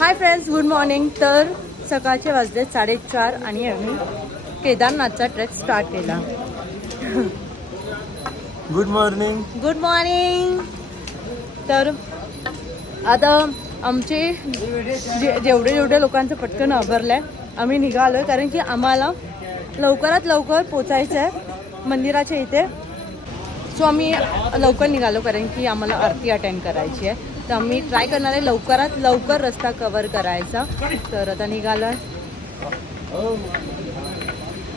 Hi friends, good morning. तर सकाळचे वाजले 4:30 आणि आम्ही केदारनाथचा ट्रेक स्टार्ट केला. Good morning. Good morning. तर आता आमचे जेवढे लोकांचं पटकन आवरलंय आम्ही निघालोय, कारण की आम्हाला लवकरात लवकर पोचायचं आहे मंदिराच्या इथे. सो आम्ही लवकर निघालो कारण की आम्हाला आरती अटेंड करायची आहे. तर आम्ही ट्राय करणार आहे लवकरात लवकर रस्ता कव्हर करायचा. तर आता निघालोय.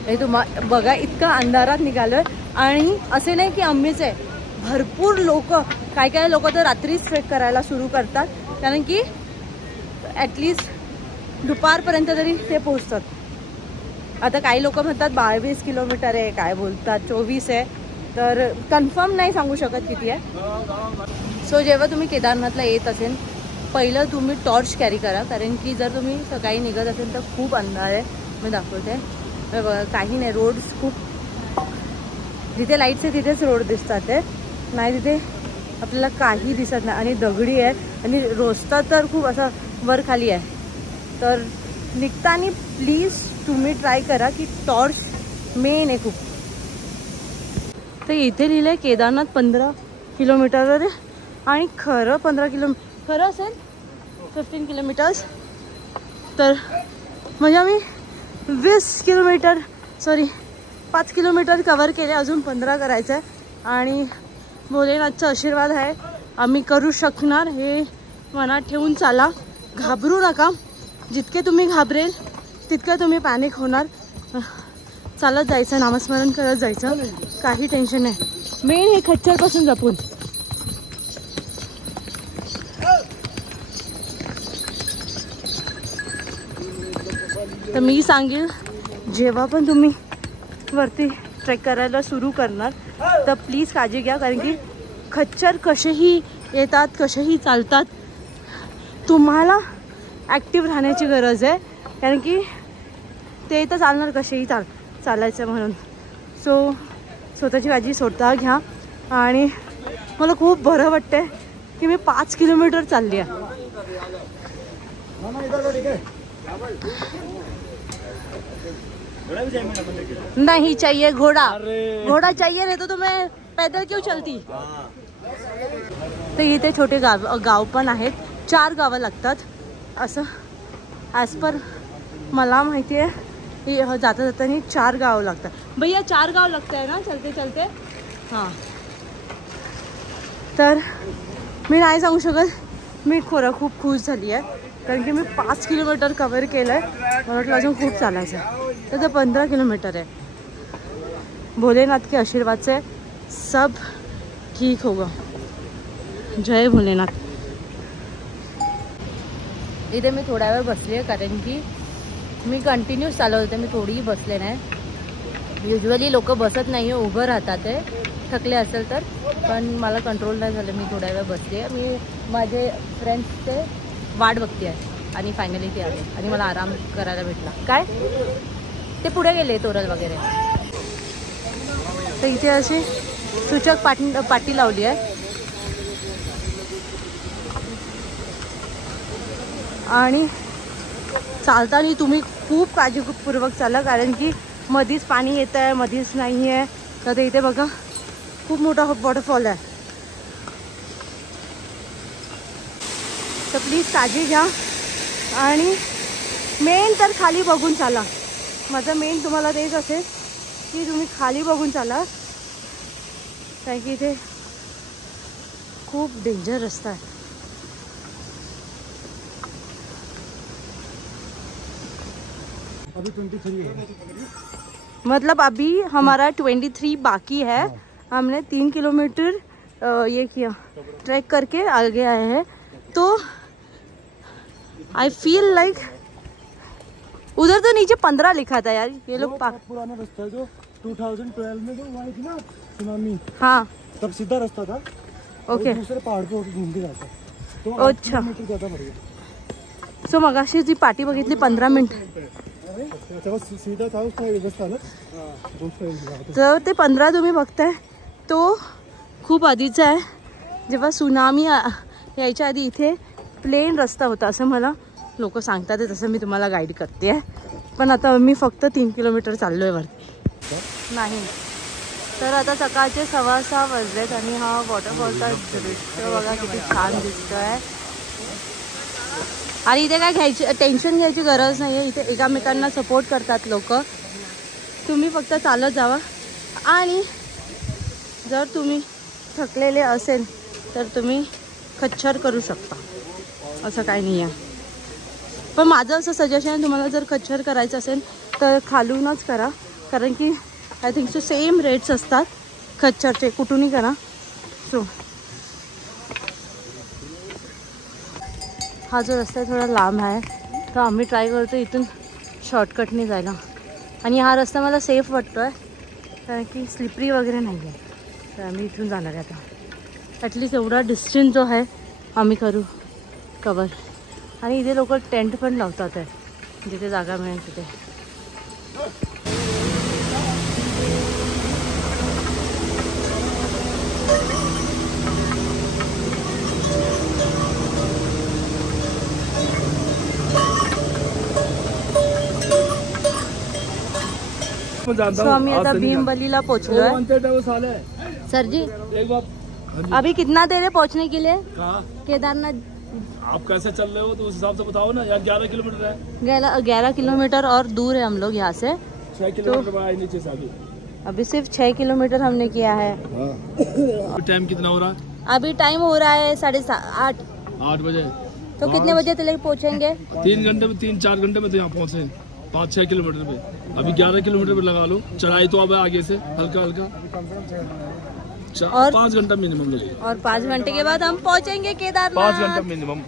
हे बघा, इतका अंधारात निघालोय. आणि असे नाही की आम्हीच आहे, भरपूर लोक, काय लोक तर रात्रीच ट्रेक करायला सुरू करतात, कारण की ॲटलिस्ट दुपारपर्यंत तरी ते पोहोचतात. आता काही लोक म्हणतात 22 किलोमीटर आहे, काय बोलतात 24 आहे, तर कन्फर्म नाही सांगू शकत किती आहे. सो जेव्हा तुम्ही केदारनाथला येत असेल, पहिलं तुम्ही टॉर्च कॅरी करा, कारण की जर तुम्ही सकाळी निघत असेल तर खूप अंधार आहे. मी दाखवते. बघा, काही नाही, रोड्स खूप, जिथे लाईट्स आहे तिथेच रोड दिसतात ते, नाही तिथे आपल्याला काही दिसत नाही. आणि दगडी आहे आणि रस्ता तर खूप असा वर खाली आहे. तर निघताना प्लीज तुम्ही ट्राय करा की टॉर्च मेन आहे खूप. तर इथे लिहिलं आहे केदारनाथ 15 किलोमीटरवर आहे, आणि खरं 15 किलोमीटर खरं असेल 15 किलोमीटर्स. तर म्हणजे आम्ही 5 किलोमीटर कवर केले, अजून 15 करायचं आहे. आणि भोलेनाथचा आशीर्वाद आहे, आम्ही करू शकणार हे मनात ठेवून चाला. घाबरू नका. जितके तुम्ही घाबरेल तितकं तुम्ही पॅनिक होणार. चालत जायचं, नामस्मरण करत जायचं, काही टेन्शन नाही. मेन हे खच्चरपासून जपून. तर मी सांगेल, जेव्हा पण तुम्ही वरती ट्रेक करायला सुरू करणार तर प्लीज काळजी घ्या, कारण की खच्चर कसेही येतात, कसेही चालतात. तुम्हाला ॲक्टिव्ह राहण्याची गरज आहे, कारण की ते तर चालणार कसेही चालायचं म्हणून. सो स्वतःची काळजी स्वतः घ्या. आणि मला खूप बरं वाटतंय की मी 5 किलोमीटर चालली आहे. नहीं चाहिए घोड़ा चाहिए, नहीं तो तुम्हें पैदल क्यों चलती. तर इथे छोटे गाव पण आहेत, 4 गावं लागतात असं ॲज पर मला माहिती आहे. जाता जाताना 4 गाव लागतात. भैया 4 गाव लगता है ना चलते चलते. हां, तर मी नाही सांगू शकत. मी खरं खूप खुश झाली आहे, कारण की मी 5 किलोमीटर कवर केलं आहे. मला वाटलं अजून खूप चालायचं आहे. तर 15 किलोमीटर आहे. भोलेनाथ के आशीर्वाद से सब ठीक होगा. जय भोलेनाथ. इथे मी थोडा वेळ बसली आहे, कारण की मी कंटिन्यूस चालवत होते, मी थोडीही बसले नाही. युजली लोक बसत नाही, उभं राहतात ते थकले असेल तर, पण मला कंट्रोल नाही झालं. मी थोड्या वेळ बसली आहे. मी माझे फ्रेंड्सचे वाट बघते आहे, आणि फायनली ते आले आणि मला आराम करायला भेटला. काय ते पुढे गेले तोरल वगैरे. तर इथे अशी सूचक पाटी लावली आहे. आणि चालताना तुम्ही खूप काळजीपूर्वक चाला, कारण की मधीच पाणी येत आहे, मधीच नाही आहे. तर इथे बघा, खूप मोठा वॉटरफॉल आहे. तर प्लीज काळजी घ्या. आणि मेन तर खाली बघून चाला. माझं मेन तुम्हाला तेच असेल की तुम्ही खाली बघून चाला, कारण की इथे खूप डेंजर रस्ता आहे. अभी 23 है, मतलब अभी हमारा 23 बाकी है. हमने 3 किलोमीटर ये किया, ट्रैक करके आगे आए हैं. तो आई फील लाइक उधर तो नीचे 15 लिखा था यार. ये लोग पुराना रास्ता है जो 2012 में जो हुआ थी ना सुनामी. हाँ, तब सीधा रास्ता था. ओके. दूसरे पहाड़ पे घूम के जाता. तो अच्छा. ज्यादा बढ़ गया. सो मगाशी जी पाटी बघितली 15 मिनिट, सीधा था उसका रस्ता ना. तर ते 15 तुम्ही बघताय तो खूप आधीचा आहे. जेव्हा सुनामी यायच्या आधी इथे प्लेन रस्ता होता असं मला लोक सांगतात, तसं मी तुम्हाला गाईड करते आहे. पण आता मी फक्त 3 किलोमीटर चाललो आहे वरती. नाही तर आता सकाळचे 6:15 वाजलेत आणि हा वॉटरफॉलचा दृश्य बघा किती छान दिसतोय. आणि इथे काय टेन्शन घ्यायची गरज नाही आहे. इथे एकामेकांना सपोर्ट करतात लोक. तुम्ही फक्त चालत जावा आणि जर तुम्ही थकलेले असेल तर तुम्ही खच्चर करू शकता, असं काही नाही आहे. पण माझं असं सजेशन आहे, तुम्हाला जर खच्चर करायचं असेल तर खालूनच करा, कारण की I think so same rates असतात खच्चरचे, कुठूनही करा. सो हा जो रस्ता आहे थोडा लांब आहे, तर आम्ही ट्राय करतो इथून शॉर्टकटने जायला. आणि हा रस्ता मला सेफ वाटतो आहे, कारण की स्लिपरी वगैरे नाही आहे. तर आम्ही इथून जाणार आहे आता. ॲटलिस्ट एवढा डिस्टन्स जो आहे आम्ही करू कवर. आणि इथे लोक टेंट पण लावतात आहे, जिथे जागा मिळेल तिथे. सो आम्ही आता भीमबलीला पोहोचलो है. सर जी अभी कितना देर है पहुंचने के लिए केदारनाथ? आप कैसे चल रहे हो तो उस हिसाब से बताओ ना यार. 11 किलोमीटर है. 11 किलोमीटर और दूर है हम लोग यहाँ से. 6 किलोमीटर नीचे से अभी सिर्फ 6 किलोमीटर हमने किया है. टाइम कितना हो रहा है? अभी टाइम हो रहा है 8:30 बजे. तो कितने बजे तक पहुँचेंगे? 3 घंटे में 3-4 घंटे में तो यहाँ पहुँचे 5-6 किलोमीटर पे. अभी 11 किलोमीटर पे लगा लो. चढ़ाई तो अब आगे से हल्का हल्का. और 5 घंटा मिनिमम लगेगा. और 5 घंटे के बाद हम पहुँचेंगे केदारनाथ. 5 घंटा मिनिमम.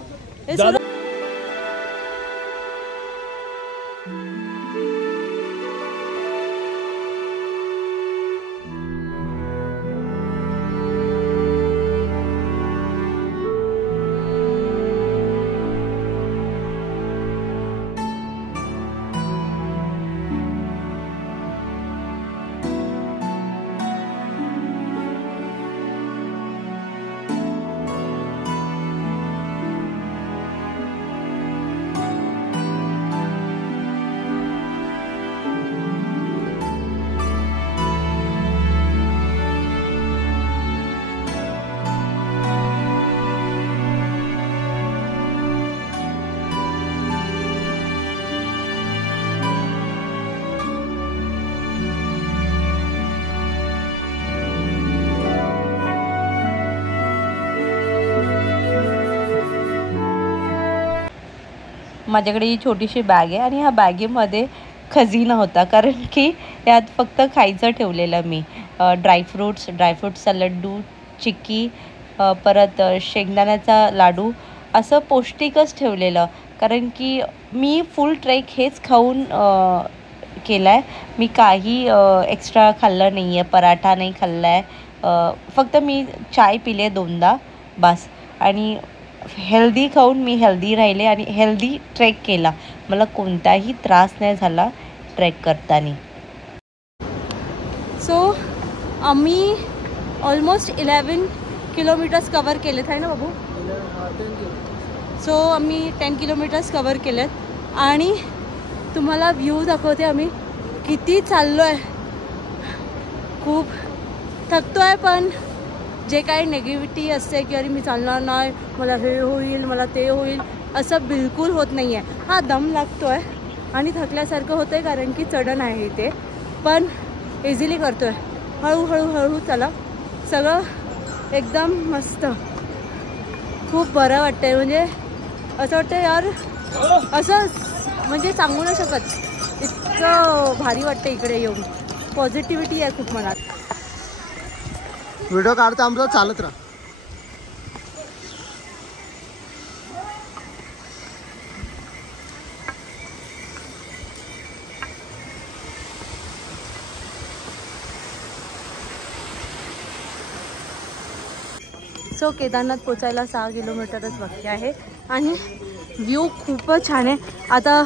माझ्याकडे ही छोटीशी बॅग आहे आणि ह्या बॅगेमध्ये खजिना होता, कारण की यात फक्त खायचं ठेवलेलं मी. ड्रायफ्रूट्सचा लड्डू, चिक्की, परत शेंगदाण्याचा लाडू, असं पौष्टिकच ठेवलेलं. कारण की मी फुल ट्रेक हेच खाऊन केला आहे. मी काही एक्स्ट्रा खाल्लं नाही आहे. पराठा नाही खाल्ला आहे. फक्त मी चाय पिले 2दा बस. आणि हेल्दी खाऊन मी हेल्दी राहिले आणि हेल्दी ट्रेक केला. मला कोणताही त्रास नाही झाला ट्रेक करताना. सो आम्ही ऑलमोस्ट 11 किलोमीटर्स कवर केलेत आहे ना बाबू. सो आम्ही 10 किलोमीटर्स कवर केलेत आणि तुम्हाला व्ह्यू दाखवते आम्ही किती चाललो आहे. खूप थकतो आहे, पण जे काही नेगेटिव्हिटी असते की अरे मी चालणार नाही, मला हे होईल, मला ते होईल, असं बिलकुल होत नाही आहे. हा दम लागतो आहे आणि थकल्यासारखं होतं आहे, कारण की चढण आहे इथे. पण इझिली करतो आहे. हळूहळू चला. सगळं एकदम मस्त. खूप बरं वाटतं आहे. म्हणजे असं वाटतं यार, असं म्हणजे सांगू नाही शकत, इतकं भारी वाटतं इकडे येऊन. पॉझिटिव्हिटी आहे खूप मनात. व्हिडिओ काढता आमचं चालत राहा. सो केदारनाथ पोचायला 6 किलोमीटरच बाकी आहे आणि व्ह्यू खूपच छान आहे. आता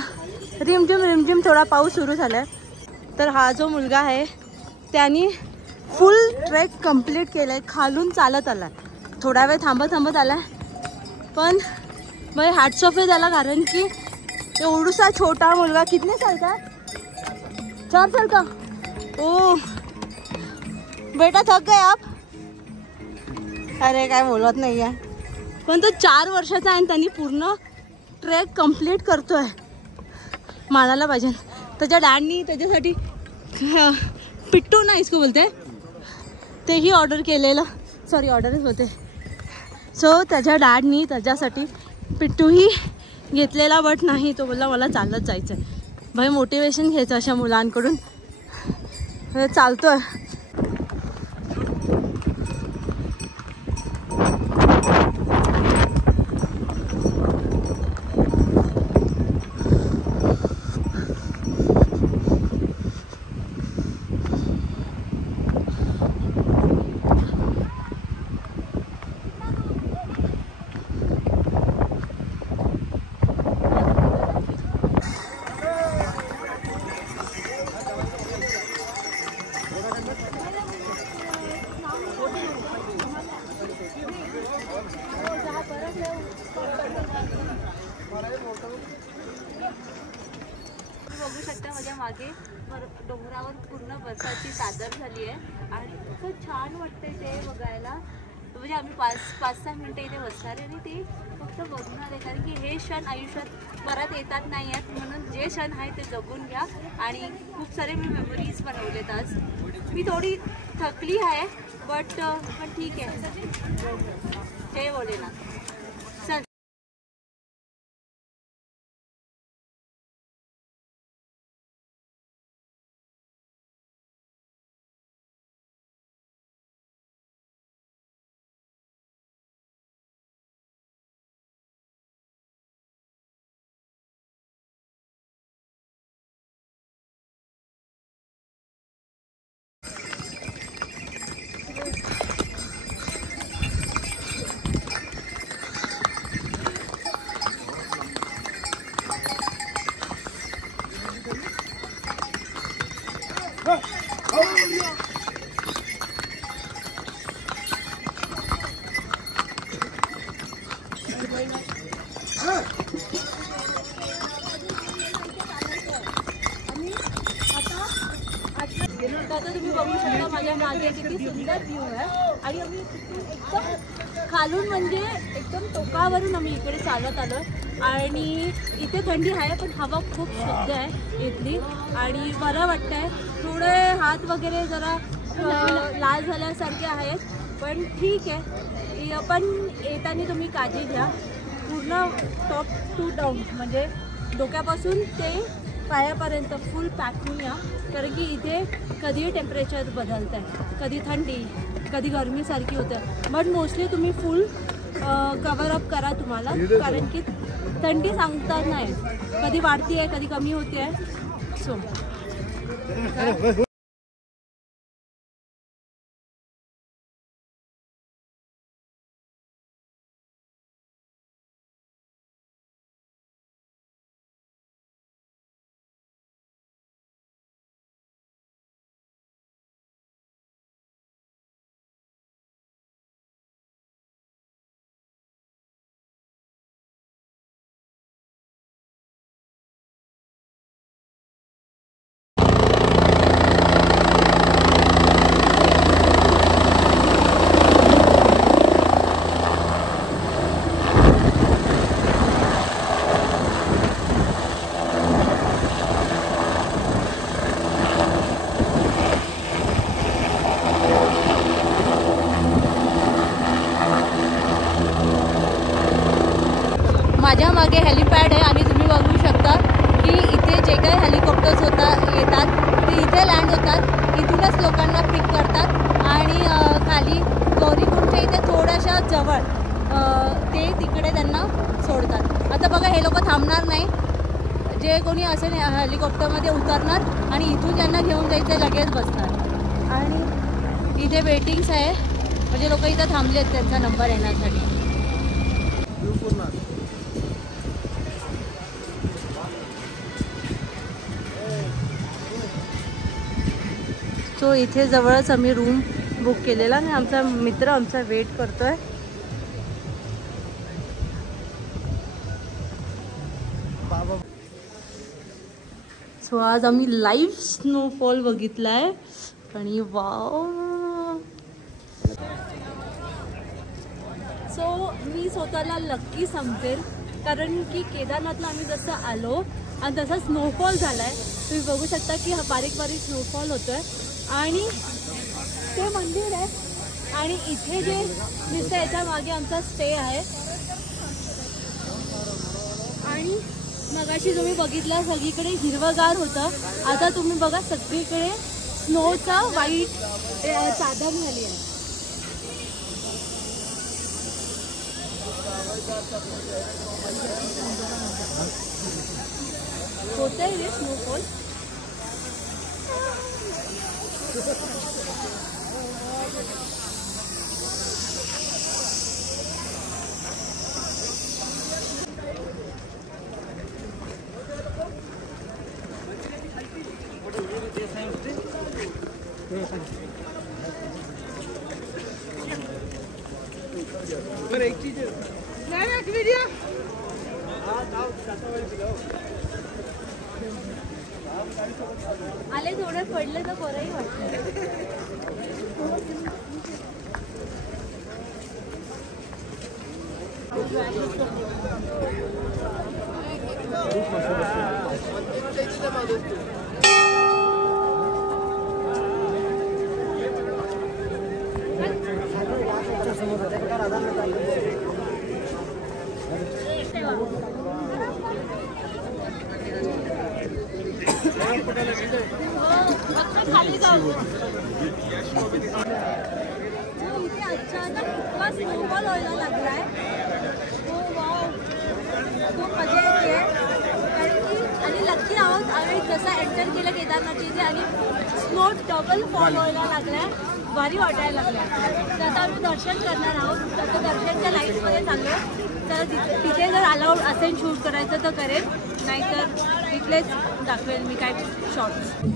रिमझिम थोडा पाऊस सुरू झाला आहे. तर हा जो मुलगा आहे त्याने फुल ट्रेक कंप्लीट केलं आहे. खालून चालत आला आहे. थोडा वेळ थांबत आला आहे, पण म्हणजे हॅट्स ऑफ आहे त्याला, कारण की एवढूसा छोटा मुलगा, कितने साल का, 4 साल का, ओ बेटा थक गए आप, अरे काय बोलत नाही आहे, पण तो 4 वर्षाचा आहे आणि त्यांनी पूर्ण ट्रेक कंप्लीट करतोय, मानायला पाहिजे. त्याच्या डॅडनी त्याच्यासाठी पिट्टू ना इसको बोलते, तेही ऑर्डर केलेलं, सॉरी ऑर्डरच होते. सो त्याच्या डॅडनी त्याच्यासाठी पिट्टूही घेतलेला, बट नाही, तो बोलला मला चालत जायचं आहे. भाई मोटिवेशन घ्यायचं अशा मुलांकडून, चालतोय. बघू शकता माझ्या मागे डोंगरावर पूर्ण बर्फाची चादर झाली आहे आणि खूप छान वाटतंय ते बघायला. म्हणजे आम्ही 5-6 मिनिटं इथे बसणार आहे आणि ते फक्त बघणार आहे, कारण की हे क्षण आयुष्यात परत येतात नाही आहेत, म्हणून जे क्षण आहे ते जगून घ्या. आणि खूप सारे मी मेमरीज बनवलेत आज. मी थोडी थकली आहे, पण ठीक आहे, हे बोले ना. चल आता तुम्ही बघू शकता माझ्या मागे किती सुंदर व्ह्यू आहे. आणि आम्ही एकदम खालून म्हणजे एकदम टोकावरून आम्ही इकडे चालत आलो आणि इथे थंडी आहे, पण हवा खूप शुद्ध आहे इथली आणि बरं वाटतंय. थोडे हात वगैरे जरा लाल झाल्यासारखे आहेत, पण ठीक आहे. पण येताना तुम्ही काळजी घ्या, पूर्ण टॉप टू डाऊन म्हणजे डोक्यापासून ते पायापर्यंत फुल पॅकिंग या, कारण की इथे कधीही टेम्परेचर बदलत आहे, कधी थंडी कधी गरमीसारखी होतं. बट मोस्टली तुम्ही फुल कवरअप करा तुम्हाला, कारण की थंडी सांगता नाही, कधी वाढती आहे कधी कमी होते आहे. सो माझ्या मागे हेलिपॅड आहे आणि तुम्ही बघू शकता की इथे जे काही हेलिकॉप्टर्स येतात ते इथे लँड होतात, इथूनच लोकांना पिक करतात आणि खाली गौरीकुंडच्या इथे थोड्याशा जवळ ते तिकडे त्यांना सोडतात. आता बघा हे लोक थांबणार नाही, जे कोणी असेल हेलिकॉप्टरमध्ये उतरणार आणि इथून ज्यांना घेऊन जायचं लगेच बसणार. आणि इथे वेटिंग्स आहे, म्हणजे लोक इथं थांबले आहेत त्यांचा नंबर येण्यासाठी. सो इथे जवळच आम्ही रूम बुक केलेला आणि आमचा मित्र आमचा वेट करतोय. सो आज आम्ही लाईव्ह स्नोफॉल बघितलाय आणि वाव. सो मी स्वतःला लक्की समजेल कारण की केदारनाथला आम्ही जसं आलो आणि तसा स्नोफॉल झालाय. तुम्ही बघू शकता की हा बारीक बारीक स्नोफॉल होतोय आणि ते मंदिर आहे आणि इथे जे दिसतं याच्या मागे आमचा स्टे आहे. आणि मगाशी तुम्ही बघितलं सगळीकडे हिरवगार होतं, आता तुम्ही बघा सगळीकडे स्नोचा व्हाईट चादर झाली आहे. होतंय रे स्नोफॉल. एक चीज आले थोडे पडले तर बरंही वाटतं. खाली जाऊ. इथे अचानक इतका स्नोफॉल व्हायला लागलाय. हो वाव, खूप मजा येते कारण की आणि लकी आहोत आम्ही जसं एंटर केलं केदारनाथच्या इथे आणि स्नो डबल फॉल व्हायला लागलाय. भारी वाटायला लागलाय. तर आता आम्ही दर्शन करणार आहोत. तसं दर्शनच्या लाईन्समध्ये चाललो. तर तिथे जर अलाउड असेल शूट करायचं तर करेल, नाहीतर इथलेच दाखवेल मी काय शॉर्ट्स.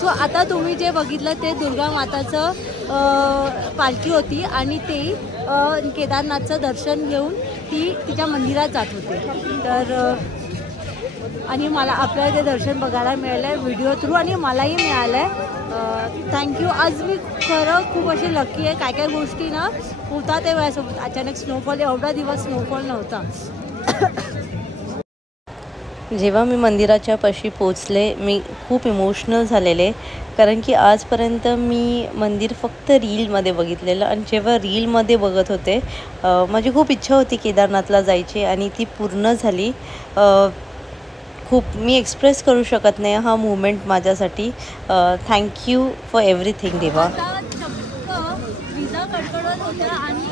सो आता तुम्ही जे बघितलं ते दुर्गा माताचं पालखी होती आणि ते केदारनाथचं दर्शन घेऊन ती तिच्या मंदिरात जात होते. तर आणि मला आपल्याला ते दर्शन बघायला मिळालं आहे व्हिडिओ थ्रू आणि मलाही मिळालं आहे. थँक्यू. आज मी खरं खूप अशी लकी आहे. काय काय गोष्टी ना होतात ते वेळेसोबत. अचानक स्नोफॉल, एवढा दिवस स्नोफॉल नव्हता. जेव्हा मी मंदिराच्या पाशी पोचले मी खूप इमोशनल झालेले कारण की आजपर्यंत मी मंदिर फक्त रीलमध्ये बघितलेलं आणि जेव्हा रीलमध्ये बघत होते माझी खूप इच्छा होती केदारनाथला जायची आणि ती पूर्ण झाली. खूप मी एक्सप्रेस करू शकत नाही हा मुवमेंट माझ्यासाठी. थँक्यू फॉर एव्हरीथिंग देवा. विजा कडकडत होत्या आणि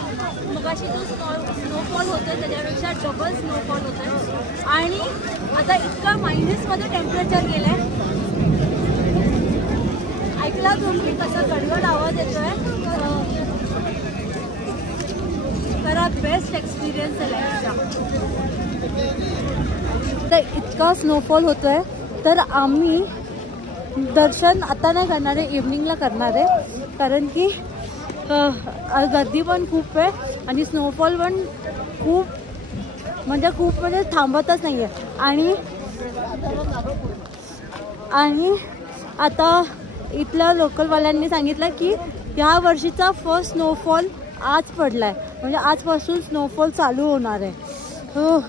मगाशी जो स्नोफॉल होतं त्याच्यापेक्षा डबल स्नोफॉल होतं आणि आता इतका मायनसमध्ये टेम्परेचर गेलं आहे. ऐकला तुम्ही कसं गडगड आवाज येतोय. खरा बेस्ट एक्सपिरियन्स आहे लाईफचा. तर इतका स्नोफॉल होतोय तर आम्ही दर्शन आता नाही करणार आहे, इव्हनिंगला करणार आहे कारण की गर्दी पण खूप आहे आणि स्नोफॉल पण खूप म्हणजे थांबतच नाही आहे. आणि आता इथल्या लोकलवाल्यांनी सांगितलं की या वर्षीचा फर्स्ट स्नोफॉल आज पडला आहे, म्हणजे आजपासून स्नोफॉल चालू होणार आहे. हो.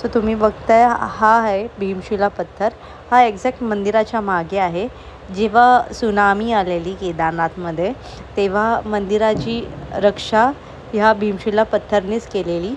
सो तुम्ही बघताय हा आहे भीमशिला पत्थर. हा एक्झॅक्ट मंदिराच्या मागे आहे. जेव्हा सुनामी आलेली केदारनाथमध्ये तेव्हा मंदिराची रक्षा ह्या भीमशिला पत्थरनेच केलेली.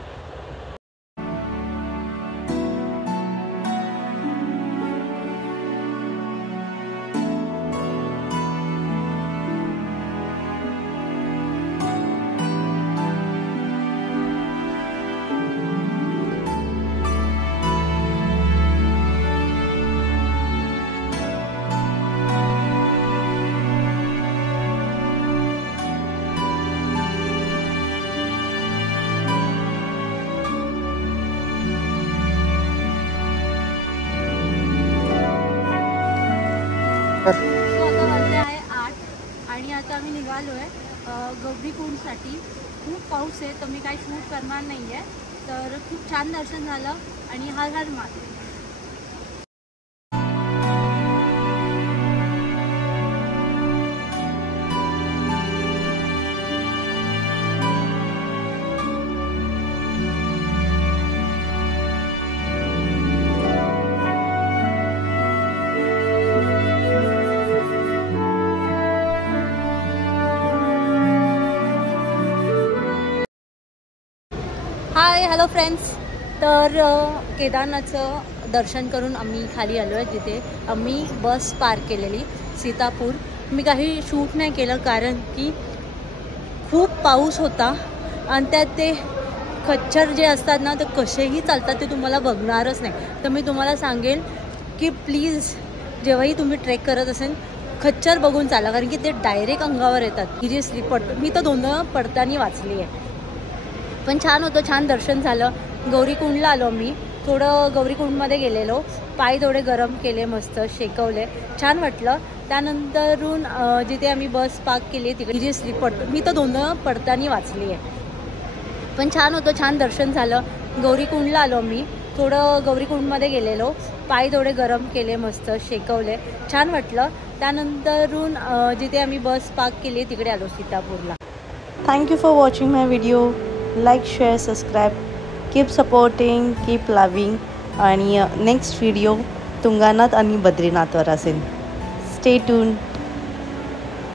तो आता वाजले आहे 8 आणि आता आम्ही निघालो आहे गौरीकुंडसाठी. खूप पाऊस आहे तर मी काही शूट करणार नाही आहे. तर खूप छान दर्शन झालं आणि Har Har Mahadev. Hi hello friends. तर केदारनाथचं दर्शन करून आम्ही खाली आलो आहे. जिथे आम्ही बस पार्क केलेली सीतापूर. मी काही शूट नाही केलं कारण की खूप पाऊस होता आणि त्यात ते खच्चर जे असतात ना ते कसेही चालतात ते तुम्हाला बघणारच नाही. तर मी तुम्हाला सांगेल की प्लीज जेव्हाही तुम्ही ट्रेक करत असेल खच्चर बघून चाला कारण की ते डायरेक्ट अंगावर येतात. सिरियसली मी तर दोनदा पडताना वाचली आहे. पण छान होतं, छान दर्शन झालं. गौरीकुंडला आलो मी. थोडं गौरीकुंडमध्ये गेलेलो. पाय थोडे गरम केले, मस्त शेकवले, छान वाटलं. त्यानंतरून जिथे आम्ही बस पार्क केली तिकडे सिरियसली मी तर दोनदा पडताना वाचली आहे. पण छान होतं, छान दर्शन झालं. गौरीकुंडला आलो मी. थोडं गौरीकुंडमध्ये गेलेलो. पाय थोडे गरम केले, मस्त शेकवले, छान वाटलं. त्यानंतरून जिथे आम्ही बस पार्क केली तिकडे आलो सीतापूरला. Thank you for watching my video. Like, share, subscribe. Keep supporting, keep loving. आणि नेक्स्ट व्हिडिओ तुंगानाथ आणि बद्रीनाथवर असेल. Stay tune.